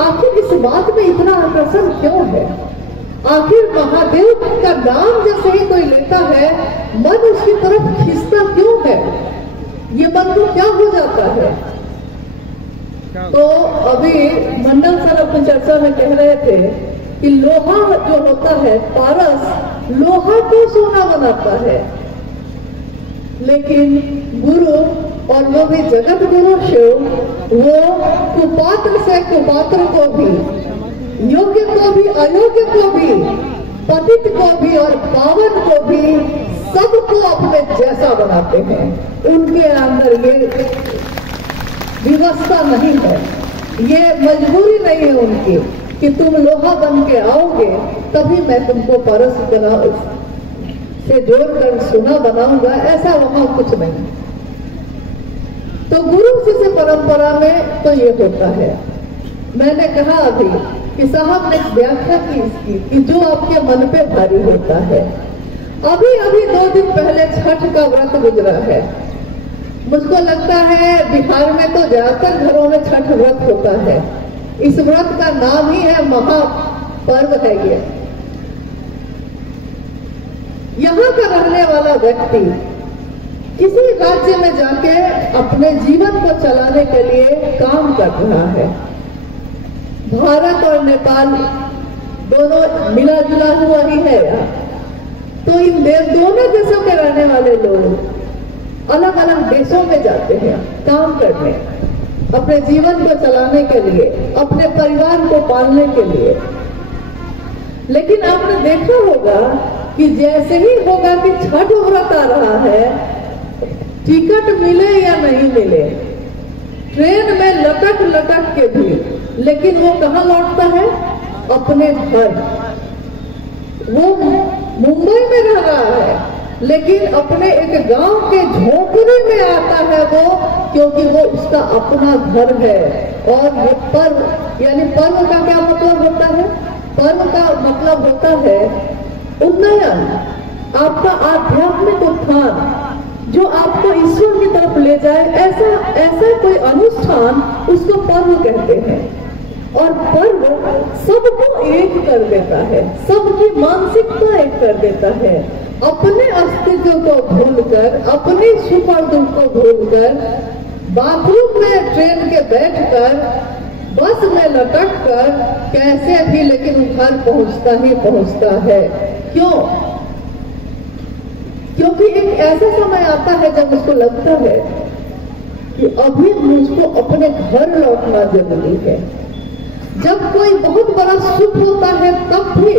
आखिर इस बात में इतना आकर्षण क्यों है? आखिर महादेव का नाम जैसे ही कोई लेता है मन उसकी तरफ खींचता क्यों है? ये मन को क्या हो जाता है? तो अभी मंडल सर अपनी चर्चा में कह रहे थे कि लोहा जो होता है, पारस, लोहा को सोना बनाता है, लेकिन गुरु और वो भी जगत गुरु शिव, वो कुपात्र से कुपात्र को भी, योग्य को भी, अयोग्य को भी, पतित को भी और पावन को भी, सबको अपने जैसा बनाते हैं। उनके अंदर ये व्यवस्था नहीं है, ये मजबूरी नहीं है उनकी कि तुम लोहा बन के आओगे तभी मैं तुमको परस बना से जोड़कर सोना बनाऊंगा, ऐसा वहां कुछ नहीं। तो गुरु शिष्य परंपरा में तो ये होता है। मैंने कहा अभी कि साहब ने व्याख्या की इसकी कि जो आपके मन पे भारी होता है। अभी 2 दिन पहले छठ का व्रत गुजरा है। मुझको लगता है बिहार में तो ज्यादातर घरों में छठ व्रत होता है। इस व्रत का नाम ही है महापर्व है ये। यहाँ का रहने वाला व्यक्ति किसी राज्य में जाके अपने जीवन को चलाने के लिए काम कर रहा है। भारत और नेपाल दोनों मिला जुला हुआ ही है यहाँ। तो इन दोनों देशों के रहने वाले लोग अलग अलग देशों में जाते हैं काम करने, अपने जीवन को चलाने के लिए, अपने परिवार को पालने के लिए। लेकिन आपने देखा होगा कि जैसे ही होगा कि छठ व्रत आ रहा है, टिकट मिले या नहीं मिले, ट्रेन में लटक लटक के भी, लेकिन वो कहाँ लौटता है? अपने घर। वो मुंबई में रह रहा है लेकिन अपने एक गांव के झोपड़ी में आता है वो, क्योंकि वो उसका अपना घर है। और ये पर्व, यानी पर्व का क्या मतलब होता है? पर्व का मतलब होता है उन्नयन, आपका आध्यात्मिक उत्थान, जो आपको ईश्वर की तरफ ले जाए। ऐसा कोई अनुष्ठान उसको पर्व कहते हैं। और पर्व सबको एक कर देता है, सबकी मानसिकता एक कर देता है। अपने अस्तित्व को भूलकर, अपनी सुख और दुख को भूलकर, बाथरूम में ट्रेन के बैठकर, बस में लटक कर, कैसे भी लेकिन घर पहुंचता ही पहुंचता है। क्यों? क्योंकि एक ऐसा समय आता है जब उसको लगता है कि अभी मुझको अपने घर लौटना जरूरी है। जब कोई बहुत बड़ा सुख होता है तब भी,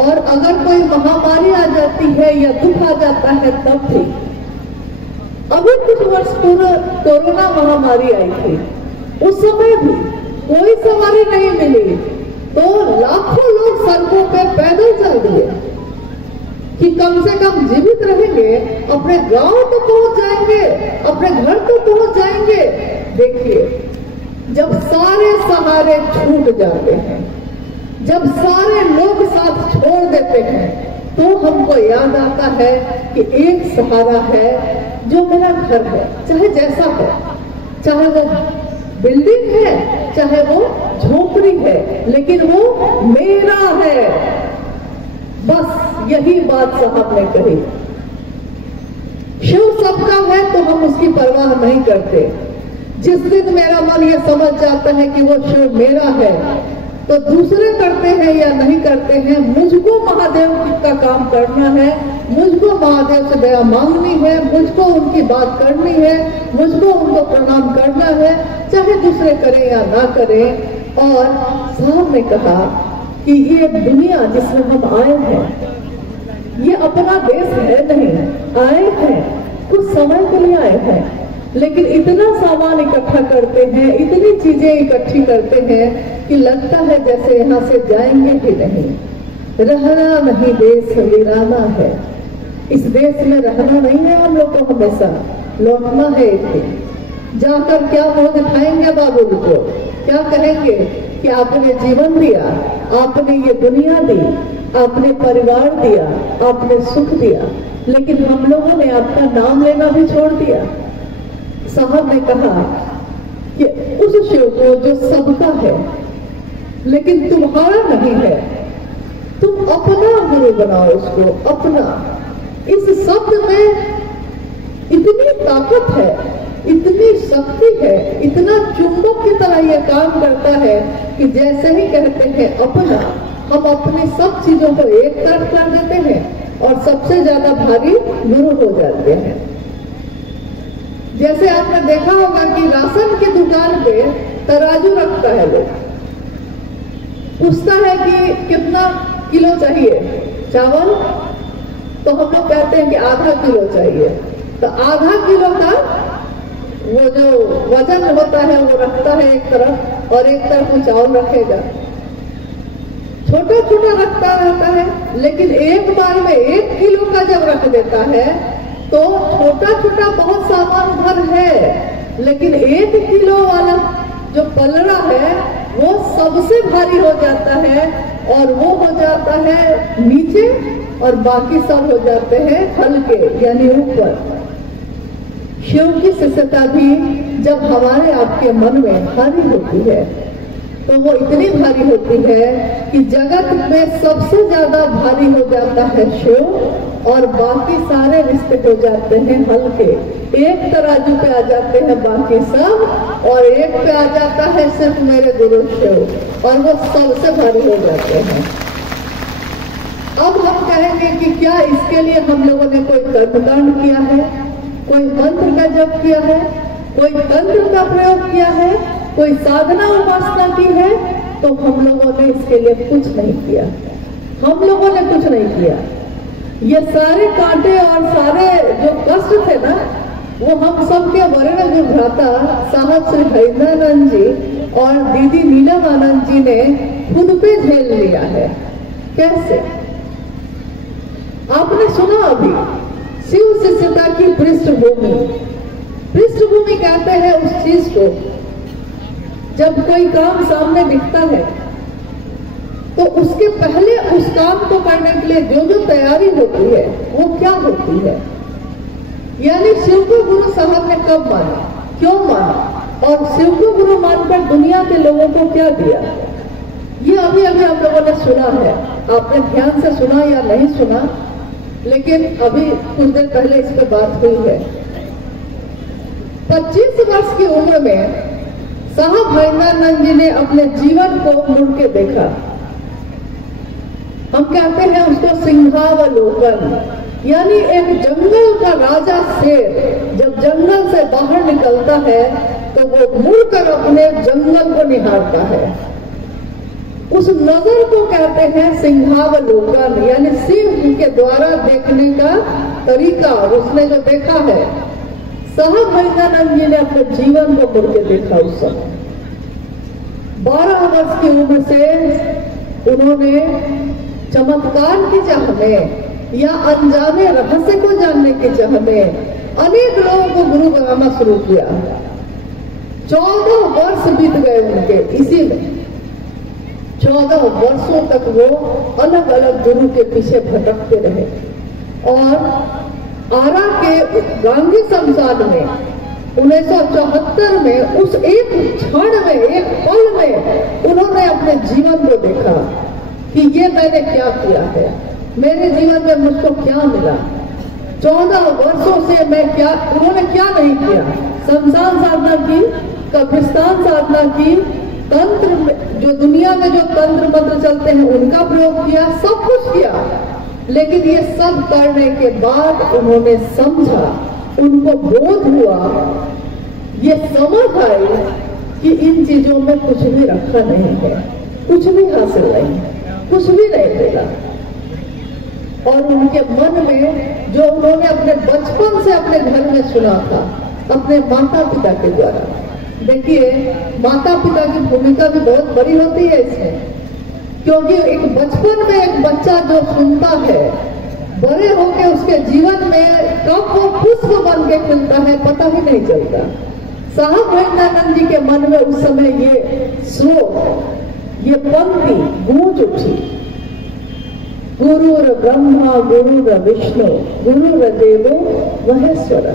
और अगर कोई महामारी आ जाती है या दुख आ जाता है तब भी। अभी कुछ वर्ष पूर्व कोरोना महामारी आई थी, उस समय भी कोई सवारी नहीं मिली तो लाखों लोग सड़कों पे पैदल चल दिए कि कम से कम जीवित रहेंगे, अपने गांव तो पहुंच जाएंगे, अपने घर तो पहुंच जाएंगे। देखिए, जब सारे सहारे छूट जाते हैं, जब सारे लोग साथ छोड़ देते हैं, तो हमको याद आता है कि एक सहारा है जो मेरा घर है, चाहे जैसा है, चाहे वो बिल्डिंग है, चाहे वो झोपड़ी है, लेकिन वो मेरा है। बस यही बात साहब ने कही। शिव सबका है तो हम उसकी परवाह नहीं करते। जिस दिन मेरा मन ये समझ जाता है कि वो शिव मेरा है, तो दूसरे करते हैं या नहीं करते हैं, मुझको महादेव का काम करना है, मुझको महादेव से दया मांगनी है, मुझको उनकी बात करनी है, मुझको उनको प्रणाम करना है, चाहे दूसरे करें या ना करें। और साहब ने कहा कि ये दुनिया जिसमें हम आए हैं, ये अपना देश है नहीं, आए हैं कुछ समय के लिए आए हैं, लेकिन इतना सामान इकट्ठा करते हैं, इतनी चीजें इकट्ठी करते हैं कि लगता है जैसे यहाँ से जाएंगे भी नहीं। रहना नहीं देश वीराना है, इस देश में रहना नहीं है हम लोग को, हमेशा लौटना है एक दिन। जाकर क्या मुंह दिखाएंगे बाबू को, क्या कहेंगे कि आपने जीवन दिया, आपने ये दुनिया दी, आपने परिवार दिया, आपने सुख दिया, लेकिन हम लोगों ने आपका नाम लेना भी छोड़ दिया। साहब ने कहा कि उस शिव को जो सबका है, लेकिन तुम्हारा नहीं है। तुम अपना गुरु बनाओ उसको, अपना। इस शब्द में इतनी ताकत है, इतनी शक्ति है, इतना चुंबक की तरह यह काम करता है कि जैसे ही कहते हैं अपना, हम अपनी सब चीजों को एक तरफ कर देते हैं और सबसे ज्यादा भारी गुरु हो जाते हैं। जैसे आपने देखा होगा कि राशन की दुकान पे तराजू रखता है, लोग पूछता है कि कितना किलो चाहिए चावल, तो हम लोग कहते हैं कि आधा किलो चाहिए। तो आधा किलो का वो जो वजन होता है वो रखता है एक तरफ, और एक तरफ वो चावल रखेगा। छोटा छोटा रखता रहता है, लेकिन एक बार में 1 किलो का जब रख देता है तो छोटा छोटा बहुत सामान भर है, लेकिन 1 किलो वाला जो पलड़ा है वो सबसे भारी हो जाता है, और वो हो जाता है नीचे और बाकी सब हो जाते हैं हल्के, यानी ऊपर। शिव की शिष्यता भी जब हमारे आपके मन में भारी होती है तो वो इतनी भारी होती है कि जगत में सबसे ज्यादा भारी हो जाता है शिव, और बाकी सारे रिश्ते हो जाते हैं हल्के। एक तराजू पे आ जाते हैं बाकी सब, और एक पे आ जाता है सिर्फ मेरे गुरु शिव, और वो सबसे भारी हो जाते हैं। अब हम कहेंगे कि क्या इसके लिए हम लोगों ने कोई कर्मकांड किया है, कोई मंत्र का जप किया है, कोई तंत्र का प्रयोग किया है, कोई साधना उपासना की है? तो हम लोगों ने इसके लिए कुछ नहीं किया। हम लोगों ने कुछ नहीं किया। ये सारे कांटे और सारे जो कष्ट थे ना, वो हम सबके वर्ण गुरुभ्राता साहब श्री हरिंद्रानंद जी और दीदी नीलमानंद जी ने खुद पे झेल लिया है। कैसे? आपने सुना अभी शिव शिष्यता की पृष्ठभूमि। पृष्ठभूमि कहते हैं उस चीज को, जब कोई काम सामने दिखता है तो उसके पहले उस काम को करने के लिए जो जो तैयारी होती है वो क्या होती है। यानी शिव को गुरु साहब ने कब माना, क्यों माना, और शिव को गुरु मानकर दुनिया के लोगों को क्या दिया, ये अभी अभी हम लोगों ने सुना है। आपने ध्यान से सुना या नहीं सुना, लेकिन अभी कुछ देर पहले इस पर बात हुई है। 25 वर्ष की उम्र में साहब हरिंद्रानंद जी ने अपने जीवन को मुड़ के देखा। हम कहते हैं उसको सिंहावलोकन, यानी एक जंगल का राजा शेर जब जंगल से बाहर निकलता है तो वो मुड़कर अपने जंगल को निहारता है। उस नजर को कहते हैं सिंहावलोकन, यानी सिंह के द्वारा देखने का तरीका, उसने जो देखा है। साहब हरिंद्रानंद जी ने अपने जीवन को मुड़ के देखा। उस समय 12 वर्ष की उम्र से उन्होंने चमत्कार की चाह में या अनजाने रहस्य को जानने की चाह में अनेक लोगों को गुरु बनाना शुरू किया। 14 वर्ष बीत गए उनके इसी में। 14 वर्षों तक वो अलग अलग गुरु के पीछे भटकते रहे, और आरा के गांधी शमशान में 1974 में उस एक क्षण में, एक पल में उन्होंने अपने जीवन को देखा कि ये मैंने क्या किया है, मेरे जीवन में मुझको क्या मिला। 14 वर्षों से मैं क्या, उन्होंने क्या नहीं किया। शमशान साधना की, कब्रिस्तान साधना की, तंत्र, जो दुनिया में जो तंत्र मंत्र चलते हैं उनका प्रयोग किया, सब कुछ किया। लेकिन ये सब करने के बाद उन्होंने समझा, उनको बोध हुआ, ये समझ आई कि इन चीजों में कुछ भी रखा नहीं है, कुछ भी हासिल नहीं है, कुछ भी नहीं मिला। और उनके मन में जो उन्होंने अपने बचपन से अपने घर में सुना था, अपने माता पिता के द्वारा। देखिए, माता पिता की भूमिका भी बहुत बड़ी होती है इसमें, क्योंकि एक बचपन में एक बच्चा जो सुनता है, बड़े होके उसके जीवन में कब वो पुष्प बन के खिलता है पता ही नहीं चलता। साहब हरिंद्रानंद जी के मन में उस समय ये श्लोक, ये पंक्ति गूंज उठी, गुरुर ब्रह्मा गुरुर विष्णु गुरुर देवो महेश्वर।